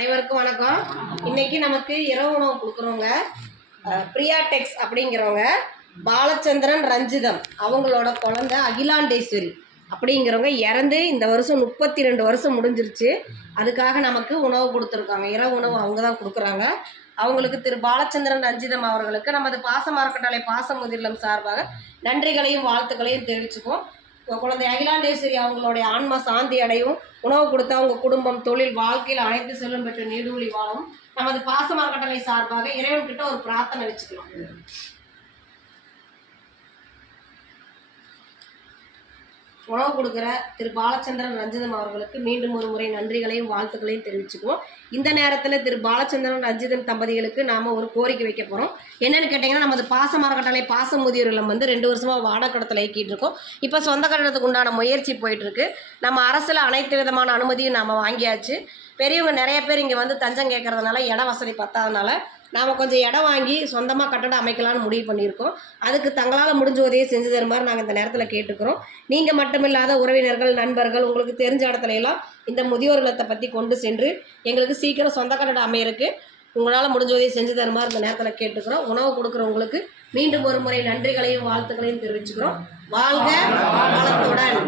அனைவருக்கும் வணக்கம். இன்னைக்கு நமக்கு இரவு உணவு கொடுக்குறவங்க பிரியா டெக்ஸ் அப்படிங்கிறவங்க பாலச்சந்திரன் ரஞ்சிதம் அவங்களோட குழந்தை அகிலாண்டேஸ்வரி அப்படிங்கிறவங்க இறந்து இந்த வருஷம் 32 வருஷம் முடிஞ்சிருச்சு. அதுக்காக நமக்கு உணவு கொடுத்துருக்காங்க. இரவு உணவு அவங்க தான் கொடுக்குறாங்க. அவங்களுக்கு திரு பாலச்சந்திரன் ரஞ்சிதம் அவர்களுக்கு நமது பாசமரக்கட்டளை பாசமுதிர்லம் சார்பாக நன்றிகளையும் வாழ்த்துக்களையும் தெரிவிச்சுக்குவோம். குழந்தை அகிலாண்டேஸ்வரி அவங்களுடைய ஆன்மா சாந்தி அடையும், உணவு கொடுத்து அவங்க குடும்பம் தொழில் வாழ்க்கையில் அனைத்து செல்வம் பெற்று நீடூழி வாழும் நமது பாசமரக்கட்டளை சார்பாக இறைவன்கிட்ட ஒரு பிரார்த்தனை வச்சுக்கலாம். உணவு கொடுக்குற திரு பாலச்சந்திரன் ரஞ்சிதம் அவர்களுக்கு மீண்டும் ஒரு முறை நன்றிகளையும் வாழ்த்துக்களையும் தெரிவிச்சுக்குவோம். இந்த நேரத்தில் திரு பாலச்சந்திரன் ரஞ்சிதம் தம்பதிகளுக்கு நாம் ஒரு கோரிக்கை வைக்க போகிறோம். என்னென்னு கேட்டிங்கன்னா, நமது பாசமரக்கட்டளை பாச முதியோர் இல்லம் 2 வருஷமாக வாடகடத்தில் இயக்கிட்டு இருக்கோம். இப்போ சொந்த கட்டடத்துக்கு உண்டான முயற்சி போயிட்டுருக்கு. நம்ம அரசில் அனைத்து விதமான அனுமதியும் நாம் வாங்கியாச்சு. பெரியவங்க நிறைய பேர் இங்கே வந்து தஞ்சம் கேட்குறதுனால இட வசதி பத்தாதனால நாம் கொஞ்சம் இடம் வாங்கி சொந்தமாக கட்டடம் அமைக்கலான்னு முடிவு பண்ணியிருக்கோம். அதுக்கு தங்களால் முடிஞ்ச உதவியை செஞ்சு தருமாறு நாங்கள் இந்த நேரத்தில் கேட்டுக்கிறோம். நீங்கள் மட்டுமில்லாத உறவினர்கள் நண்பர்கள் உங்களுக்கு தெரிஞ்ச இடத்துல எல்லாம் இந்த முதியோர் இல்லத்தை பற்றி கொண்டு சென்று எங்களுக்கு சீக்கிரம் சொந்த கட்டடம் அமையருக்கு உங்களால் முடிஞ்ச உதவியை செஞ்சு தருமாறு இந்த நேரத்தில் கேட்டுக்கிறோம். உணவு கொடுக்குறவங்களுக்கு மீண்டும் ஒரு முறை நன்றிகளையும் வாழ்த்துக்களையும் தெரிவிச்சுக்கிறோம். வாழ்க வளத்துடன்.